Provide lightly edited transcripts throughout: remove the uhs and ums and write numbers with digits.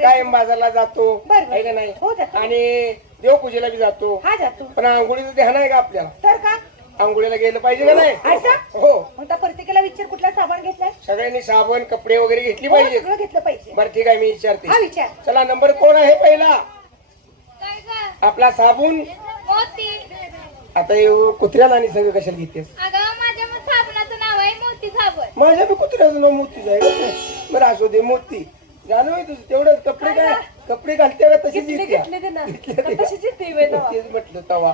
कायम बाजारला जातो आहे का नाही आणि देवपूजेला बी जातो पण आंघोळीचं ध्यान आहे का आपल्याला तर का आंघोळीला गेलं पाहिजे का नाही हो मग प्रत्येकाला विचार कुठला साबण घेतलाय सगळ्यांनी साबण कपडे वगैरे घेतली पाहिजे सगळं घेतलं पाहिजे बरं ठीक आहे मी विचारते हा विचार चला नंबर कोण आहे पहिला आपला साबून आता कुत्र्याला आणि सगळं कशाला घेतेस माझ्या बी कुत्र्याचं नाव मोती आहे बरं असू दे मोती जाणव तुझं तेवढं कपडे घालते का तशीच तेच म्हटलं तवा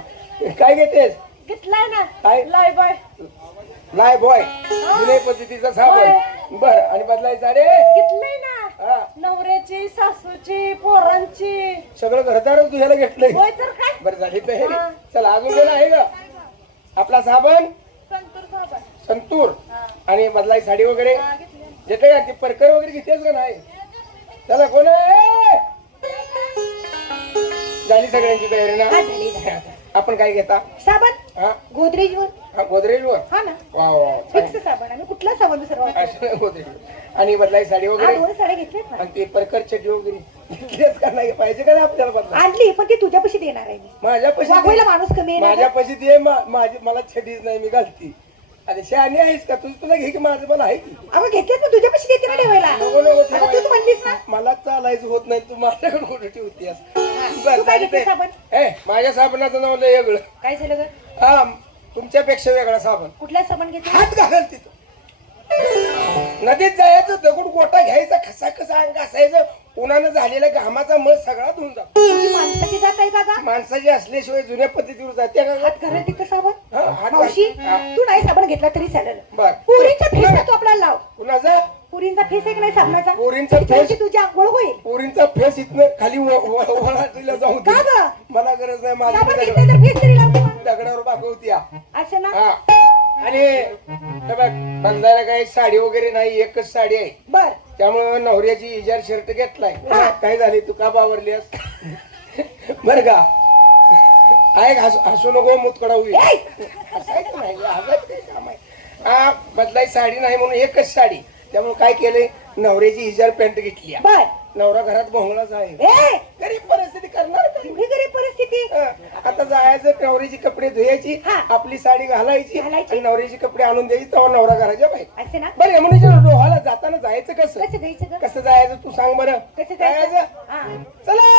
काय घेतेस घेतलाय ना काय लाय बॉय जुन्या पद्धतीचा साबण बर आणि बदलायचा रे घेतलंय ना नवऱ्याची सासूची पोरांची सगळं घरदारच धुयाला घेतलंय. होय तर काय बरं झाली तयारी. हा. चला अजून गेला आहे का आपला साबण संतूर साबण संतूर हा. आणि बदलाई साडी वगैरे हा, घेतली. घेतले का ती परकर वगैरे घेतेस का नाही? चला कोण आहे? झाली सगळ्यांची तयारी हा, ना? झाली, झाली. आपण काय घेता? साबण हा गोदरेज वर हा, गोदरेज वर. हा ना वा वा फिक्स साबण आणि कुठला साबण दुसरा वापरायचा? गोदरेज आणि बदलाई साडी हा वगैरे 2 साड्या घेतल्यात ना आणि ते परकर चड्डी वगैरे घेतलीस का नाही? पाहिजे का नाही आपल्याला बदला? आणली पण ती तुझ्यापाशी देणार आहे मी माझ्या वागवायला माणूस कमी आहे ना माझ्या गं? पैसे दे माझी मला छडीच नाही मी घालती. अरे शहाणी आहेस का तुला घे की माझं पण आहे की. अगं घेतल्यात ना तुझ्यापाशी देते ना ठेवायला नको नको आता तूच म्हणलीस ना मला चालायचं होत नाही तू माझ्याकडे कुठे ठेवतेस? हा, तू काय घेतलं साबण माझ्या साबणाचं नाव लय वेगळं. काय झालं ग हा तुमच्यापेक्षा वेगळा साबण. कुठला साबण घेतला हात घालाल तिथं नदीत जायचं दगड गोटा घ्यायचा खसा खसा अंग असायचं उन्हानं झालेला घामाचा मळ सगळा धुवून जातो. तुझी माणसाची जात आहे का गा माणसाची असल्याशिवाय जुन्या पद्धतीवर जाते का? हात घालत तिथं साबण हा, हात मावशी हा. तू नाही साबण घेतला तरी चालेल बर पुरीच्या फेसला तू आपल्याला लाव कुणाचा? पुरींचा फेस आहे की नाही साबणाचा पोरींचा त्याची फेस तुझी आंघोळ होईल पोरींचा फेस इथनं खाली वळाटीला जाऊ दे. का ग मला गरज नाही माझी साबण घेतलं तर फेस तरी लावते मग. दगडावर बागवती या. असं ना हा आणि हे बघ बंधायला काही साडी वगैरे नाही एकच साडी आहे बर त्यामुळे नवऱ्याची इजार शर्ट घेतलाय. हा. काय झाली तू का बावरलीस? बर का ऐक हसू नको मुतकडा होईल. हसायचं नाही गं, हसायचं काही काम आहे. हा बदलाई साडी नाही म्हणून एकच साडी त्यामुळे काय केलंय नवऱ्याची इजार पॅन्ट घेतली आहे. बर नवरा घरात भोंगलाच आहे. ए गरीब परिस्थिती करणार काय? एवढी गरीब परिस्थिती आता जायचं नवऱ्याची कपडे धुयाची हा. आपली साडी घालायची घालायची. आणि नवऱ्याची कपडे आणून द्यायची तेव्हा नवरा घराच्या बाहेर. असे ना बरं यमुनेच्या डोहाला जाताना जायचं कसं? कसं घ्यायचं ग कसं जायचं तू सांग बरं. कसं जायचं हा चला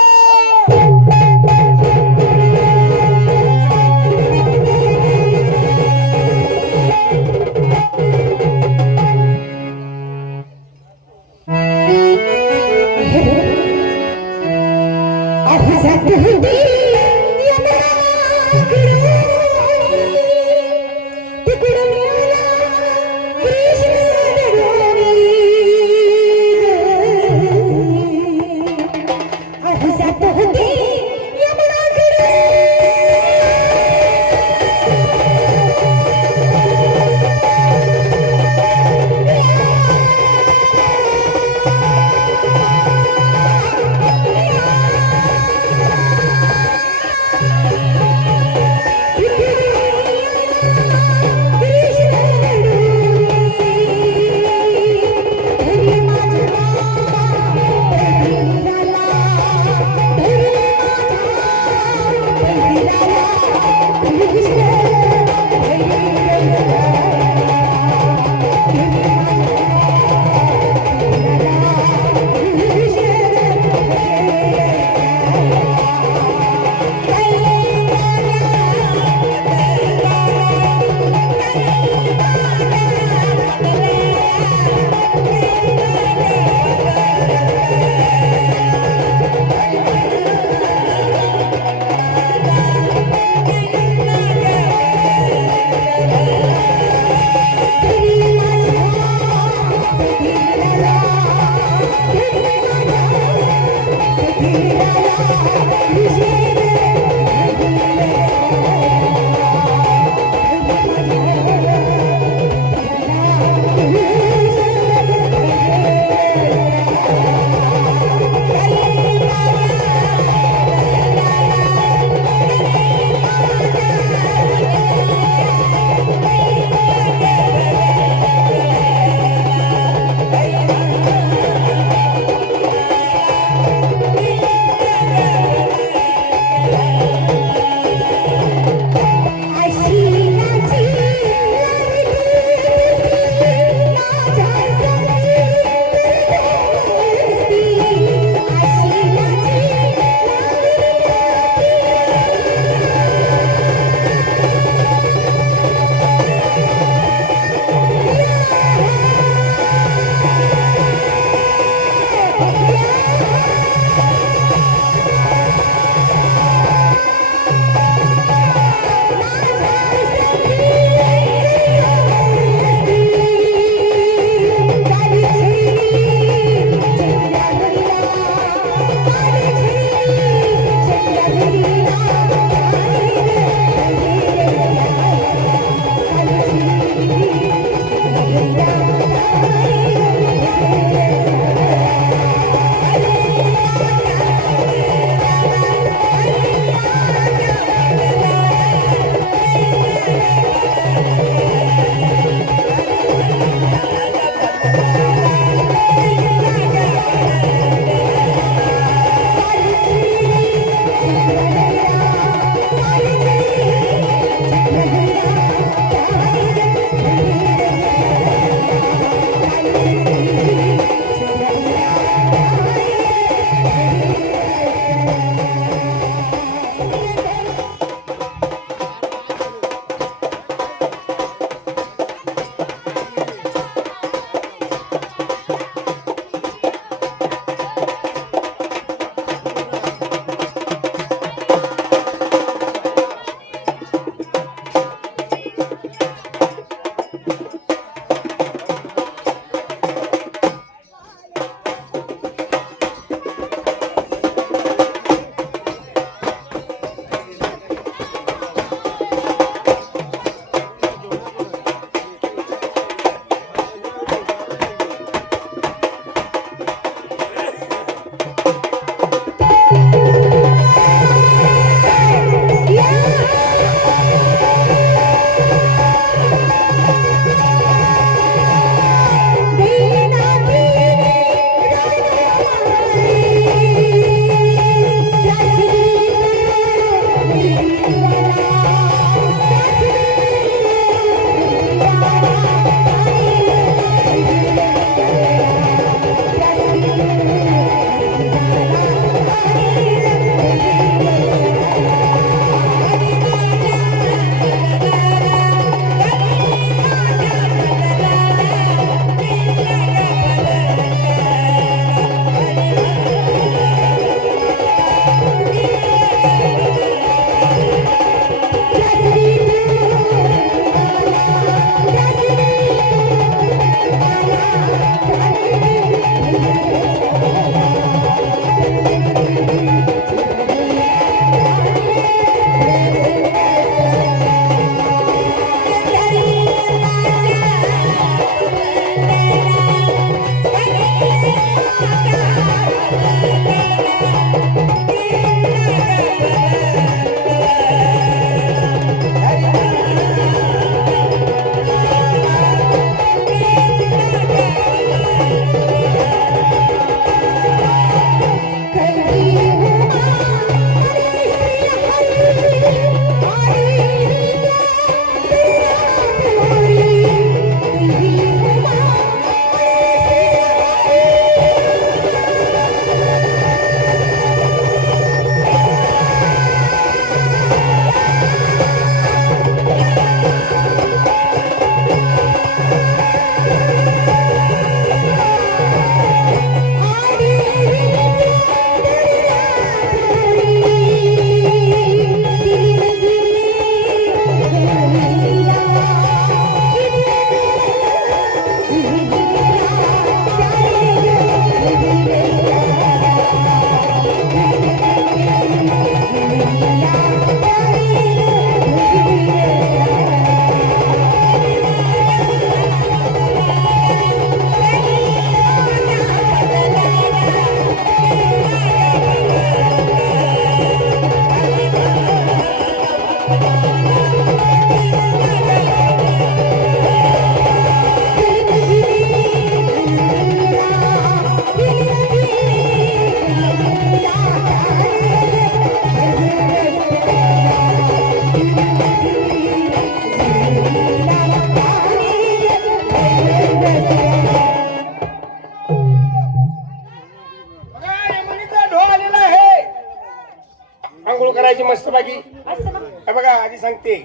करायची मस्त बाकी. असं ना बघा आधी सांगते,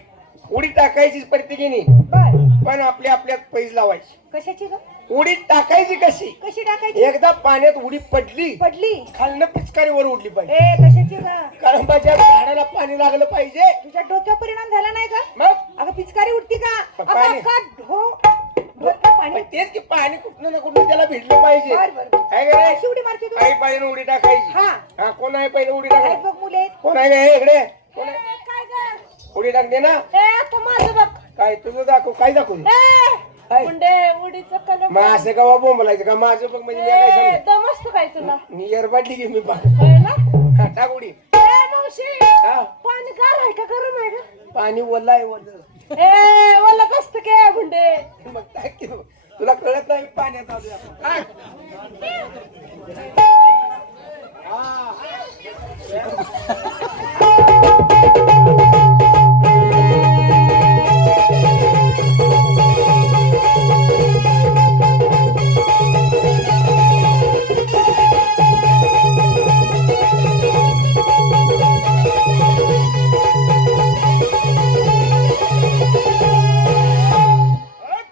उडी टाकायची प्रत्येकीने, बर पण आपल्यात पैज लावायची. कशाची ग उडी टाकायची कशी? कशी टाकायची एकदा पाण्यात उडी पडली, पडली खालनं पिचकारी वर उडली पाहिजे. ए कशाची ग कारण माझ्या झाडाला पाणी लागलं पाहिजे. तुझ्या डोक्यावर परिणाम झाला नाही का मग अगं पिचकारी उडती का अगं पाणी. अख्खा डोक्यात पाणी पण तेच की पाणी कुठलं ना कुठलं त्याला भिडलं पाहिजे. बर बर आहे का रे? कशी उडी मारते तू आई पाहिजे उडी टाकायची. हा हा कोण आहे पहिले उडी आहेत टाकायची? बघ मुले कोण आहे का हे इकडे? कोण आहे? काय ग उडी टाकते ना? ए आता माझं बघ काय तुझं दाखव, काय दाखवू? काय? मुंडे उडीचं कलम मग असं का बाबा बोलायचं का? माझं बघ म्हणजे मी काय सांगू? दम असतो काय तुला मी एरबाटली की मी होय ना हा, टाक उडी. ए मावशी हा पाणी गार आहे का गरम आहे का पाणी ओलं आहे ओलं. ए वल्लच असतं के मुंडे मग टाक की तू. तुला कळत नाही पाण्यात आलोय आपण. टाक. हा.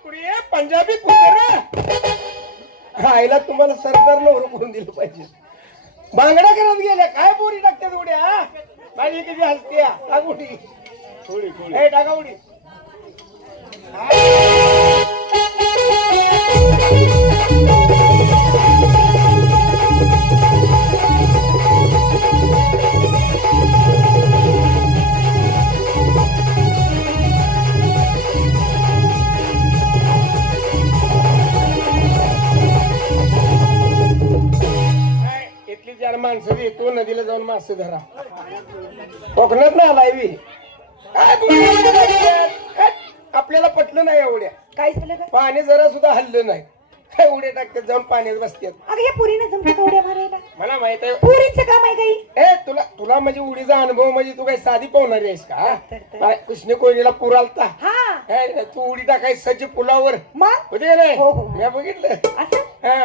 कुडिये पंजाबी कुत्रा. आईला तुम्हाला सरदार नवरं करून दिलं पाहिजे. बांगड्या करत गेल्या काय पोरी टाकतात उड्या? हा? माझी किती हसते हा. टाक उडी. ए टाका उडी. इथली चार माणसं येतो नदीला जाऊन मासे धरा. कोकणात ना आलाय बी. काय तुम्ही एवढ्या लागल्यात? काय? आपल्याला पटलं नाही एवढ्या. काय झालं ग पाणी जरा सुद्धा हल्लं नाही. काय उड्या टाकतात जाऊन पाण्यात बसतात. अगं या पुरीने जमत उड्या मारायला मला माहित आहे. पुरीचं काम आहे काही ए तुला म्हणजे उडीचा अनुभव म्हणजे तू काही साधी पावणारी आहेस का? तर. कृष्ण कोयनीला पूर आलता. हा काय तू उडी टाकायची सज्ज पुलावर मग होते का नाही? हो, हो. मी बघितलं. असं हा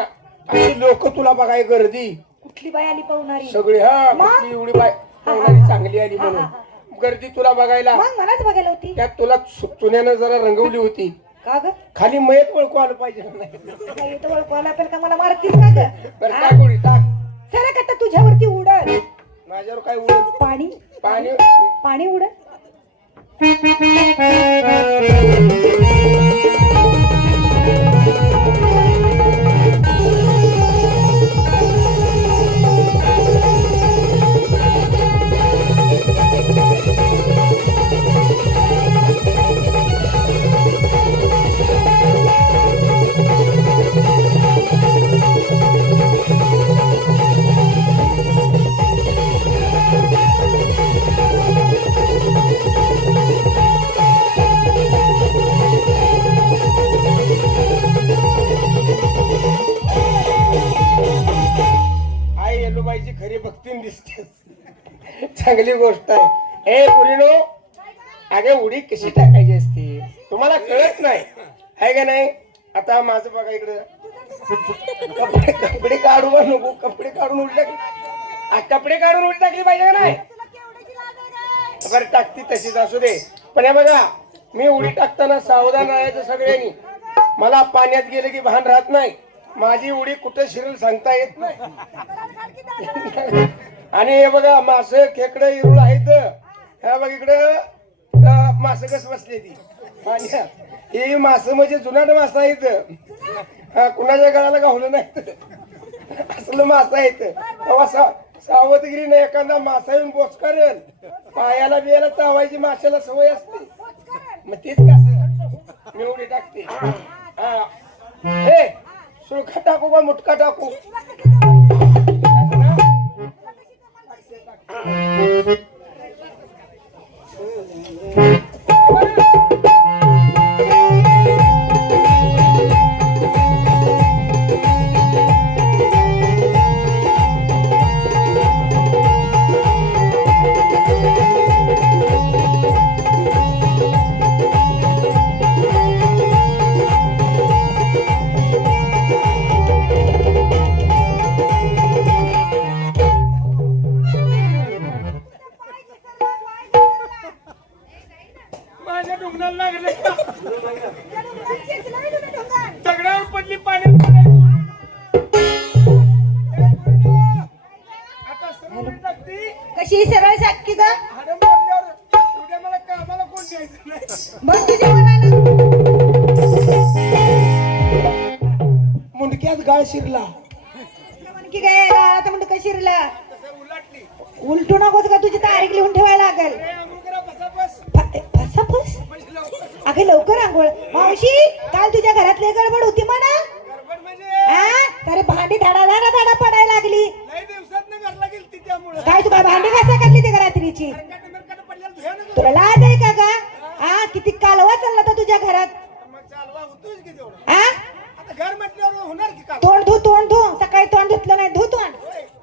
अशी लोक तुला बघाय गर्दी कुठली बाई आली पाहुणारी सगळी. हा मग? कुठली एवढी बाय पाहुणारी चांगली आली हा, हा, म्हणून गर्दी तुला बघायला. मग मलाच बघायला होती त्यात तुला चुन्यानं जरा रंगवली होती. का ग खाली मयत ओळखू आलं पाहिजे ना नाही. काय येतं ओळखवायला आपल्याला का मला मारतीस का ग बरं टाक उडी टाक. सर का तुझ्यावरती उडल माझ्यावर काय उडत पाणी पाणी. पाणी उडल आई येलूबाईची खरी भक्तीन दिसते. चांगली गोष्ट आहे. ए पुरीनो अगे उडी कशी टाकायची असते तुम्हाला कळत नाही आहे का नाही? आता माझं बघा इकडं कपडे काढू का नको? कपडे काढून उडी टाकली. कपडे काढून उडी टाकली पाहिजे का नाही? बरं टाकती तशीच असू दे. पण हे बघा मी उडी टाकताना सावधान राहायचं सगळ्यांनी. मला पाण्यात गेलं की भान राहत नाही. माझी उडी कुठे शिरेल सांगता येत नाही. आणि हे बघा मास खेकडं इरुळ आहेत. हे बघ इकडं मास कस बसली ती पाण्यात. ही मास म्हणजे जुनाट मास आहेत. हा कुणाच्या गळाला गावलं नाही असलं मास आहेत. तेव्हा सावधगिरीने एखादा मासा येऊन बोचकारेल पायाला बियाला चावायची माशाला सवय असते. मग तेच कसं मी उडी टाकते. हा हे सुळखा टाकू का मुटका टाकू? कशी सरळ साक्षी ग हाडं मोडल्यावर उद्या मला कामाला कोण द्यायचं नाही. बघ तुझ्या मनानं मुंडक्यात गाळ शिरला की काय आता म्हणतो शिरला तसं उलटली. उलटू नकोस का तुझी तारीख लिहून ठेवायला लागेल ए, अंघोळ करा, बसा बस. फस म्हणजे लवकर. अगे लवकर आंघोळ मावशी काल तुझ्या घरातली गडबड होती म्हणा गडबड म्हणजे अरे भांडी धाडा धाडा धाडा पडायला लागली लय दिवसातनं घरला गेलती त्यामुळं. काय तू काय भांडी कसा काढली ते रात्रीची मिरकाट पडल्याला धुयानं गं. तुला लाज आहे का किती कालवा चालला तर तुझ्या घरात मग चालवा होतोच की तेवढं. आ आता घर म्हटल्यावर होणार की काम. तोंड धु सकाळी तोंड धुतलं नाही धु तोंड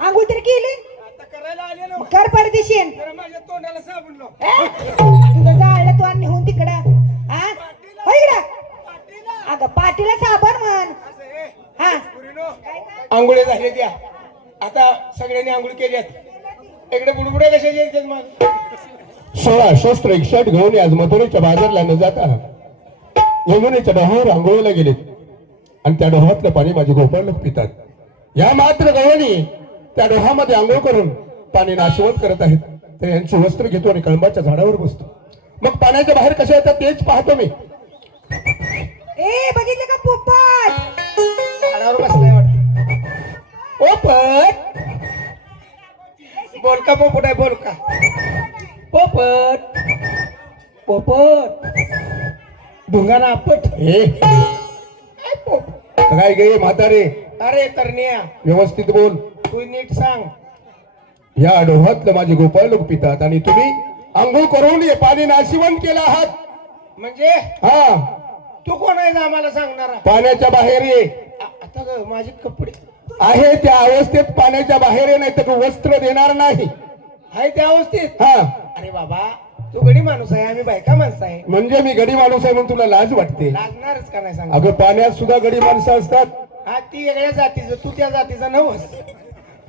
आंघोळ तरी केली आता करायला आले ना. मग कर परदेशीन जरा माझ्या तोंडाला साबण लाव. तुझं जाळलं तोंड निघून तिकडं हो इकडं पाटीला. अगं पाटीला साबण म्हण असं ए, हा पुरीनो. आंघोळी झाले त्या आता सगळ्यांनी आंघोळ केल्यात. इकडे बुडबुडे कशाचे येतात मग. 16 शस्त्र 61 घेऊन आज मथुरेच्या बाजारला न जाता यमुनेच्या डोहावर आंघोळीला गेलेत आणि त्या डोहातलं पाणी माझे गोपाळ लोक पितात. या मात्र गवळणी त्या डोहामध्ये आंघोळ करून पाणी नाशवंत करत आहेत. तर यांची वस्त्र घेतो आणि कळंबाच्या झाडावर बसतो. मग पाण्याच्या बाहेर कशा येतात तेच पाहतो मी. ए बघितलं का पोपट झाडावर बसलाय वाटतं. पोपट बोल का पोपट आहे बोल का पोपट पोपट ढुंगाना आपट. हे काय पोपट. काय गे म्हातारे अरे तरण्या व्यवस्थित बोल. तू नीट सांग. या डोहातलं माझे गोपाळ लोक पितात आणि तुम्ही आंघोळ करून हे पाणी नाशिवंत केलं आहात. म्हणजे हा तू कोण आहे आम्हाला सांगणारा. पाण्याच्या बाहेर ये. आता ग माझे कपडे आहे त्या अवस्थेत पाण्याच्या बाहेर ये, नाही तर वस्त्र देणार नाही. आहे त्या अवस्थेत. हा अरे बाबा तू गडी माणूस आहे आम्ही बायका माणसं आहे. म्हणजे मी गडी माणूस आहे म्हणून तुला लाज वाटते. लाजणारच का नाही सांग. अगं पाण्यात सुद्धा गडी माणसं असतात. हा ती वेगळ्या जातीचं तू त्या जातीचा नवस.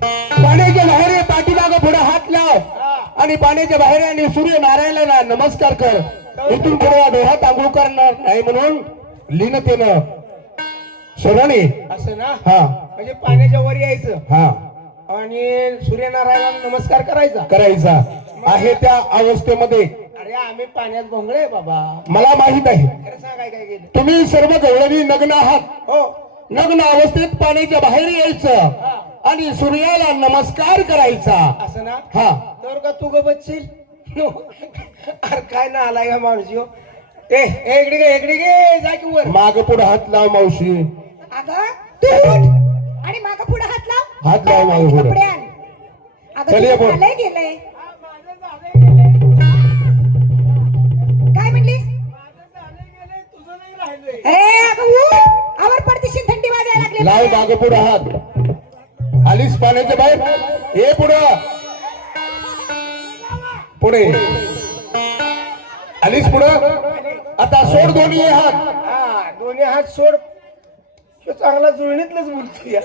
पाण्याच्या बाहेर ये, पाठीमागं पुढे हात लाव हा. आणि पाण्याच्या बाहेर ये आणि सूर्य नारायणाला नमस्कार कर. इथून पुढे या डोहात आंघोळ करणार नाही म्हणून लीनतेनं शरणे. असं ना. हा म्हणजे पाण्याच्या वर यायचं हा आणि सूर्यनारायणाला नमस्कार करायचा. करायचा आहे त्या अवस्थेमध्ये. अरे आम्ही पाण्यात भोंगळे बाबा. मला माहित आहे खरं सांगाय काय गेलं. तुम्ही सर्व गवळणी नग्न आहात. हो नग्न अवस्थेत पाण्याच्या बाहेर यायचं आणि सूर्याला नमस्कार करायचा. असं ना. हा तर का तू ग बसशील. अरे काय ना आलाय का माणूस ह्यो. ए इकडे गे इकडे गे जा की वर. माग पुढे हात लाव मावशी. अगं तू उठ आणि माग पुढे हात लाव हात लाव माग आणि पुढे. कपडे आण. अगं चल ये तुझं बोल. झालंय गेलंय हा, माझं झालंय गेलंय. काय म्हणलीस माझं झालंय गेलंय, तुझं नाही राहिलंय. ए अगं उठ आवर पडतीशी थंडी वाजायला लागली लाव माग पुढे हात. आलीस पाण्याच्या बाहेर ये पुढं पुढे आलीस पुढं. आता सोड दोन्ही हात. हा दोन्ही हात सोड. तो चांगला जुळणीतलंच बोलतो या.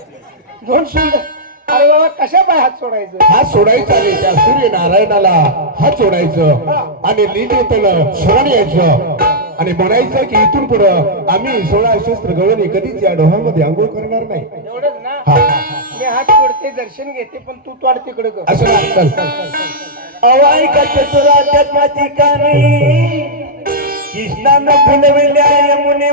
दोन सोड. अरे बाबा कशा पाय हात सोडायचं. हात सोडायचा आणि त्या सूर्य नारायणाला हात सोडायचं आणि लिहितेनं शरण यायचं आणि म्हणायचं की इथून पुढं आम्ही 16 शस्त्र गवळणी कधीच या डोहामध्ये आंघोळ करणार नाही. एवढंच ना. हा मी हात सोडते दर्शन घेते पण तू तोड तिकडे कर. असं लागतं. अवाई का चतुरात्यात माती कामी कृष्णानं फुलविल्या यमुने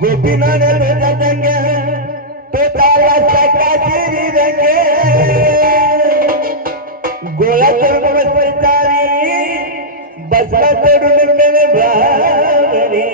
गोपीनाथ रंग तो तारा सकाळी रंग गोळा करून बसतारी बसला तरुण भावरी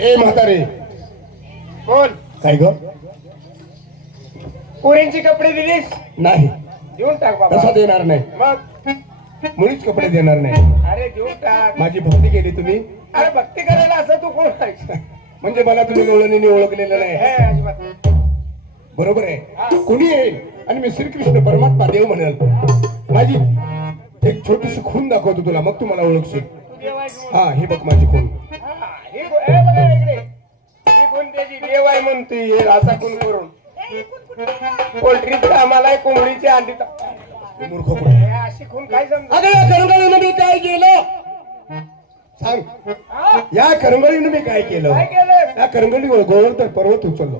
ए म्हातारे, कोण काय ग? पोरींची कपडे दिलीस नाही, देऊन टाक तसा बाबा. देणार नाही, मग मुळीच कपडे देणार नाही. अरे देऊन टाक. माझी भक्ती केली तुम्ही, अरे भक्ती करायला असं तू कोण आहे? म्हणजे मला तुम्ही गवळणीने ओळखलेलं हे नाही. अजिबात नाही. बरोबर आहे. कुणी येईल आणि मी श्रीकृष्ण परमात्मा देव म्हणाल, माझी एक छोटीशी खून दाखवतो तुला, मग तू मला ओळखशील. तू देव आहेस म्हणून. हा, हे बघ माझी खून. हा, हे बघा इकडे. ही कोण त्याची देव आहे म्हणतोय असा कोण करून. पोल्ट्रीत कामाला कोंबडीची अंडी तू मूर्ख कुठे? हे अशी खून काय समजा. अगं या करंगळीनं मी काय केलं सांग. हा? या करंगळीनं मी काय केलं? काय केलं? या करंगळीवर गोवर्धन पर्वत उचललो.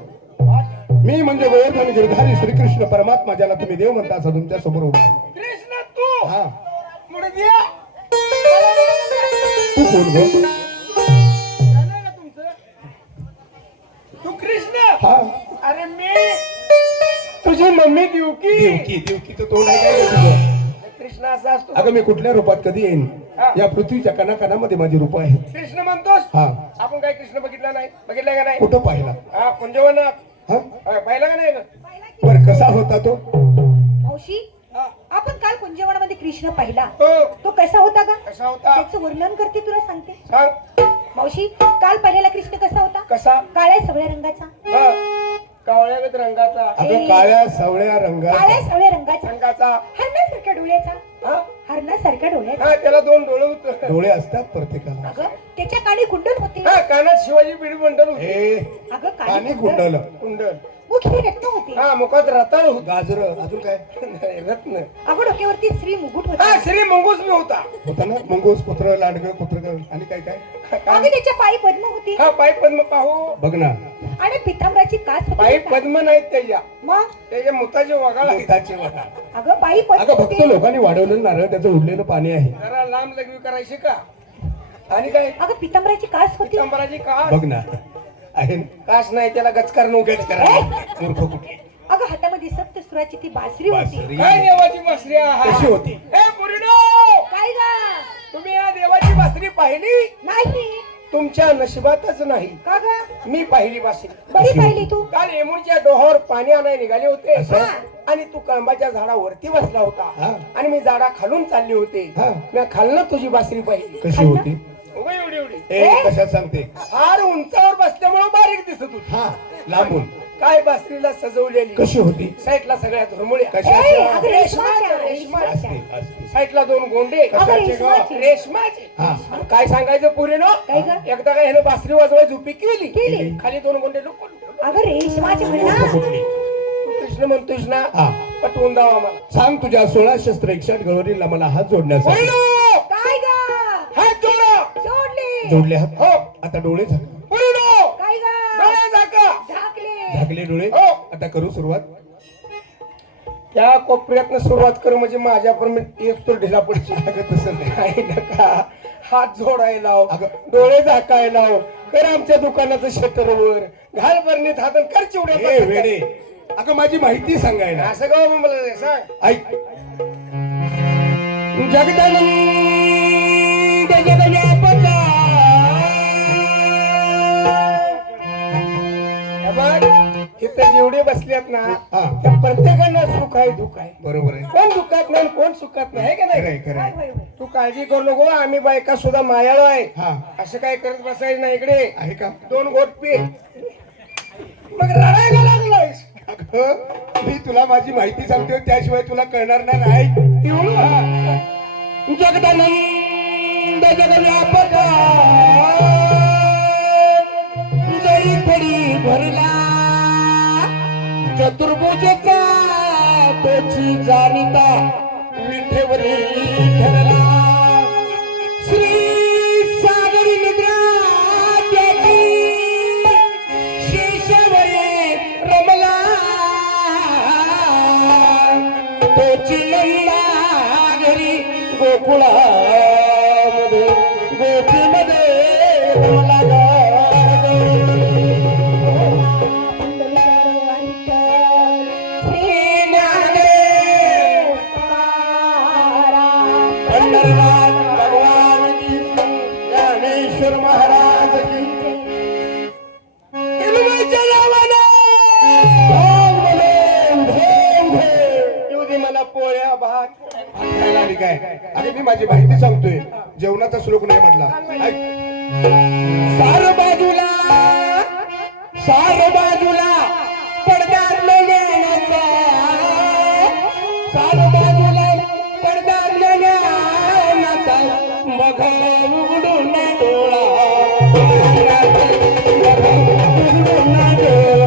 मी म्हणजे गोवर्धन गिरधारी श्रीकृष्ण परमात्मा, ज्याला तुम्ही देव म्हणता, असं तुमच्या समोर उभा आहे. कृष्ण तू हा, मुडद्या. तू कोण ग? झालं ना तुमचं? तू कृष्ण. हा, अरे मी तुझी मम्मी देवकी. देवकीचं तोंड आहे काय ग तुझं? कृष्ण असा असतो. अगं मी कुठल्या रूपात कधी येईन? हा. या पृथ्वीच्या कणाकणामध्ये माझी रूप आहे. कृष्ण म्हणतोस. हा, आपण काय कृष्ण बघितला नाही? बघितला का नाही? कुठं पाहिला? हा कुंजवनात. हा, पाहिला का नाही ग? बर कसा होता तो? मावशी, हा. आपण काल कुंजवनामध्ये कृष्ण पाहिला, हो. तो कसा होता का? कसा होता? त्याचं वर्णन करते, तुला सांगते. सांग. मावशी, काल पाहिलेला कृष्ण कसा होता? कसा? काळ्या सवळ्या रंगाचा. हा. कावळ्यागत रंगाचा. अगं काळ्या सावळ्या रंगात. काळ्या सवळ्या रंगाचा, रंगाचा. हरणासारख्या डोळ्याचा. हा? हरणासारख्या डोळ्याचा. हा, त्याला दोन डोळे होत. डोळे असतात प्रत्येकाला. अगं त्याच्या काळी कुंडल होते. हा, कानात शिवाजी पिढी मंडळ होते. हे अगं पाणी काळी कुंडल, कुंडल. मुखी रत्न होते. हा, मुखात रताळ होत. गाजर, अजून काय रत्न. अगं डोक्यावरती श्री मुकुट हा, होता. श्री मंगूस मी होता. होता ना? मंगोस, कुत्र, लांडगं, कुत्र आणि काय काय. अगं त्याच्या पायी पद्म होती. हा, पाय पद्म पाहू. बघ ना, आणि पितांबराची कास होती. पायी पद्म नाहीत त्याच्या. मग त्याच्या मुताचे वगाळ आहेत. मुताचे वाटा. अगं पायी पद्म अगं भक्त होते. लोकांनी वाढवलेलं नारळ, त्याचं उडलेलं पाणी आहे. जरा लांब लघवी करायची का? आणि काय? अगं पितांबराची कास होती. पितांबराची कास. बघ ना, आहे ना? कास नाही, त्याला गचकार नव्हतं. मूर्ख कुठे? अगं हातामध्ये सप्तसुराची ती बासरी होती. बासरी. काय देवाची बासरी आहे? कशी होती? ए पुरीनो, काय गा? तुम्ही या देवाची बासरी पाहिली? नाही. तुमच्या नशिबातच नाही. का गा? मी पाहिली बासरी. बरी पाहिली तू. काल येमुळच्या डोहावर पाणी आणायला निघाले होते. असं? आणि तू कळंबाच्या झाडावरती बसला होता. हा. आणि मी झाडा खालून चालले होते. हा. मी खालनं तुझी बासरी पाहिली. कशी होती? उगा एवढी एवढी. ए, कशात सांगते? फार उंचावर बसल्यामुळे बारीक दिसत होती. हा, लांबून. काय बासरीला सजवलेली. कशी होती? साईडला सगळ्या धुरमुळ्या. कशी? ए, अगं रेशमाच्या, रेशमाच्या, रेशमाच्या. असते, असते. साईडला दोन गोंडे. अगं कशाचे ग? रेशमाची. रेशमाचे. हा. आणि काय सांगायचं पुरीनो? काय ग? एकदा काय ह्यानं बासरी वाजवाय झोपी केली. केली. खाली दोन गोंडे लुकून ठेवले. अगं रेशमाची मूर्ख म्हणा. कुठली? तू कृष्ण म्हणतोस ना, हा, पटवून दावा मला. सांग तुझ्या 16 शस्त्र 61 गळवरीला मला हात जोडण्यासाठी. पुरीनो, काय गा? हात जोडा. जोडले. जोडले हात. हो. आता डोळे झाक. पुरीनो, काय गा? डोळे झाका. झाकले. झाकले डोळे. हो. आता करू सुरुवात. त्या कोपऱ्यातनं सुरुवात कर, म्हणजे माझ्यापर्यंत एक तर ढिला पडची. अगं तसं नाही. काही नका. हात जोडायला लाव. अगं. डोळे झाकायला लाव. कर आमच्या दुकानाचं शटर वर. घाल बरणीत हातात कर ए चिवड्या. वेडे, अगं माझी माहिती सांगायला. असं का बाबा मला सांग. ऐक. जगदानंद जगन्यापका. हे बघ, इथं जेवढे बसलेत ना, हा. त्या प्रत्येकांना सुख आहे दुःख आहे. बरोबर आहे. कोण दुःखात नाही कोण सुखात नाही, है का खरंय नाही? खरंय. होय, होय. तू काळजी करू नको. आम्ही बायका सुद्धा मायाळू आहे. हा, असं काय करत बसायचं नाही. इकडे आहे का? दोन घोट पी. मग रडायला लागलायस. अगं मी तुला माझी माहिती सांगतोय, त्याशिवाय तुला कळणार नाही. जगदानंद जगन्यापका. जरी खडी भरला चतुर्भुजेचा तोची जाणीता विठेवरी ठरला. श्री सागरी निद्रा त्याची शेषवरे रमला. तोची नंदा घरी गोकुळामध्ये गोपीमध्ये रमला ग. आली काय? अरे मी माझी माहिती सांगतोय, जेवणाचा श्लोक नाही म्हटला. ऐक. सार बाजूला पडदा लेण्याचा, सार बाजूला पडदा लेण्याचा, बघ उघडून डोळा, बघ उघडून डोळा.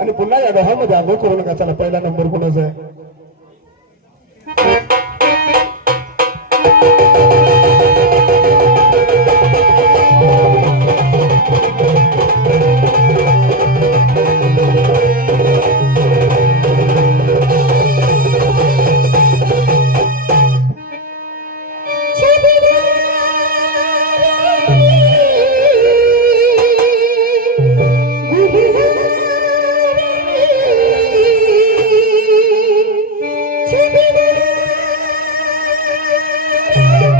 आणि पुन्हा या डोहामध्ये आंघोळ करू नका. चला पहिला नंबर कोणाचा आहे? Thank you.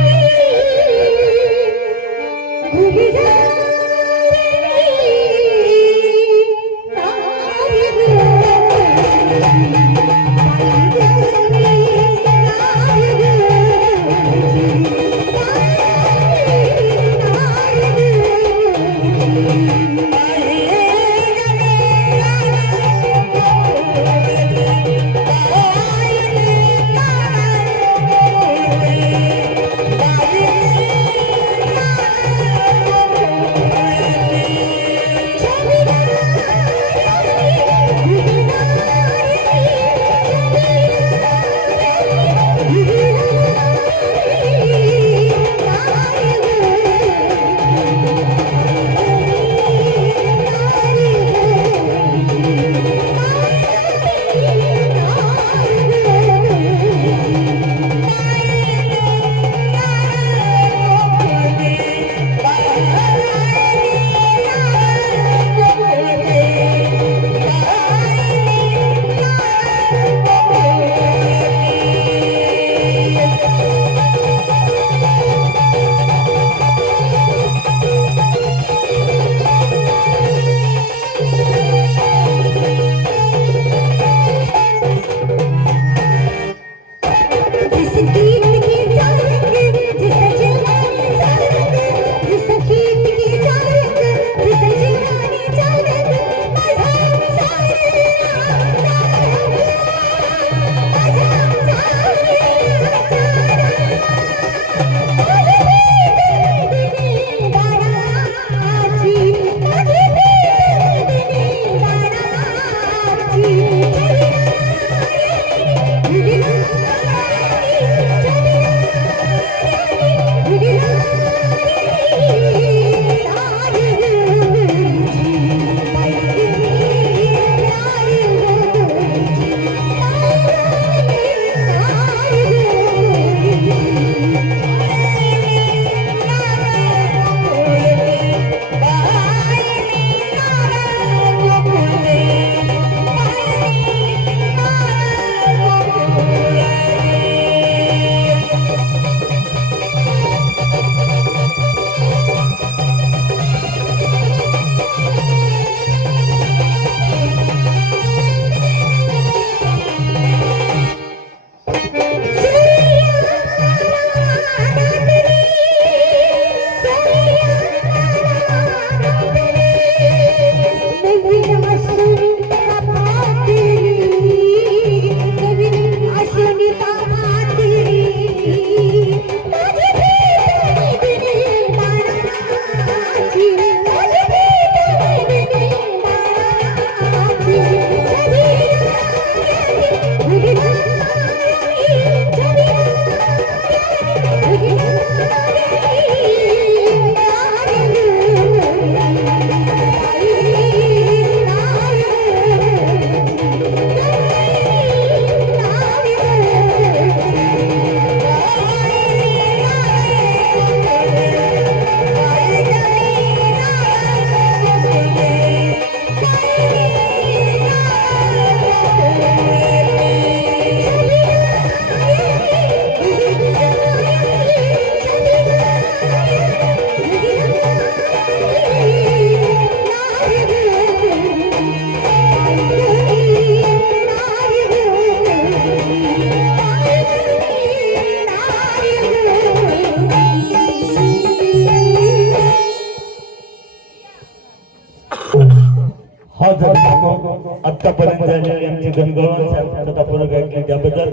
आतापर्यंत झालेली आमची गणगौर तथापूर्वी गायकी त्याबद्दल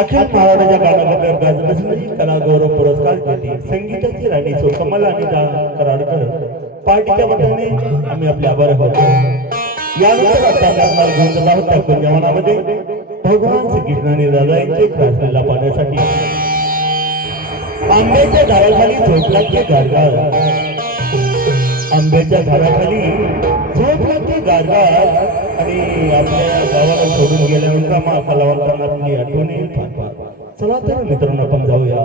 अखिल महाराष्ट्राच्या गाण्याबद्दल गाजबजली कला गौरव पुरस्कार देते संगीताची राणी सो कमल आणि कराडकर पार्टीच्या वतीने आम्ही आपले आभार होतो. यानंतर आता घेऊन आहोत त्या कुंजवनामध्ये भगवान श्रीकृष्णाने राजा यांचे खासलेला पाहण्यासाठी आंब्याच्या झाडाखाली झोपल्याचे गारगार आंब्याच्या झाडाखाली झोपल्याचे गारगार आणि आपल्या गावाला सोडून गेल्यानंतर आम्हा कलावंतांना आपली आठवण येईल. चला तर मित्रांनो आपण जाऊया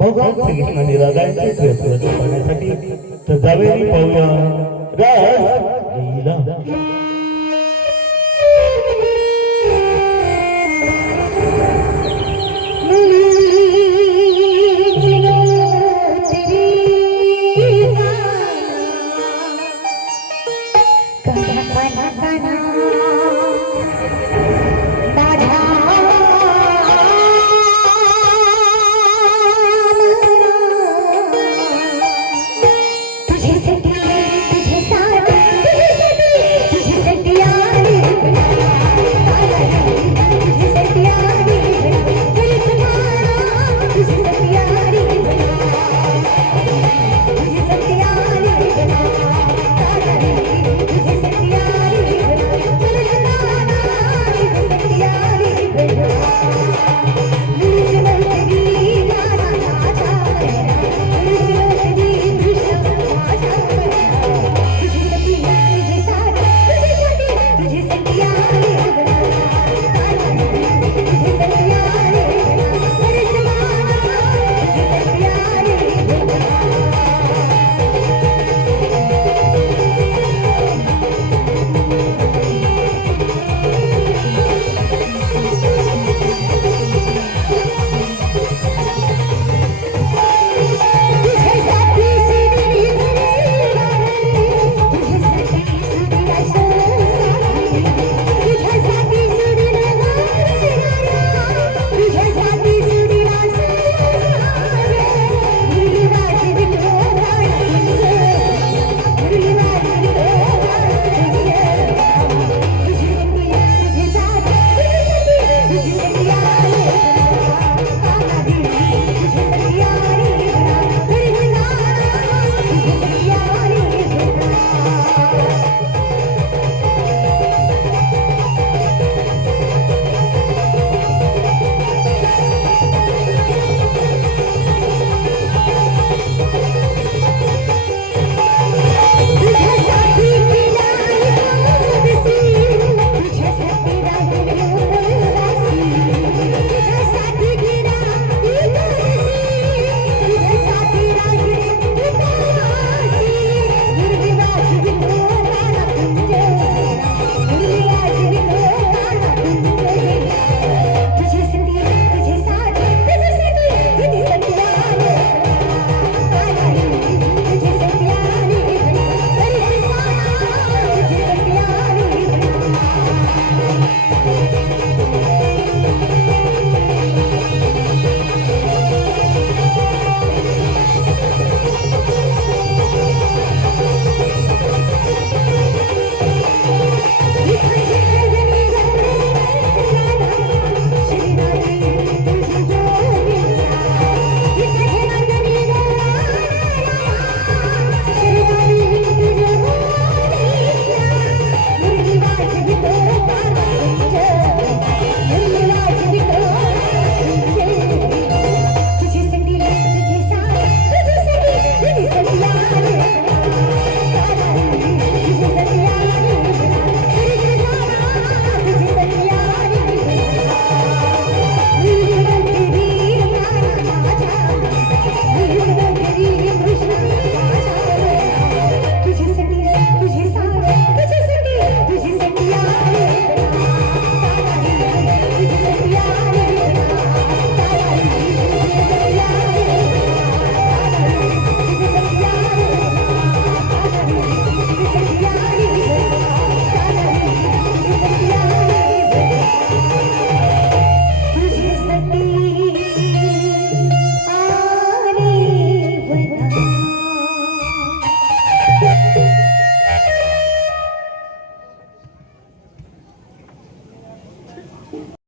भगवान श्रीकृष्णाने राजा यांचे पाहण्यासाठी तर जावे पाहूया रास लीला.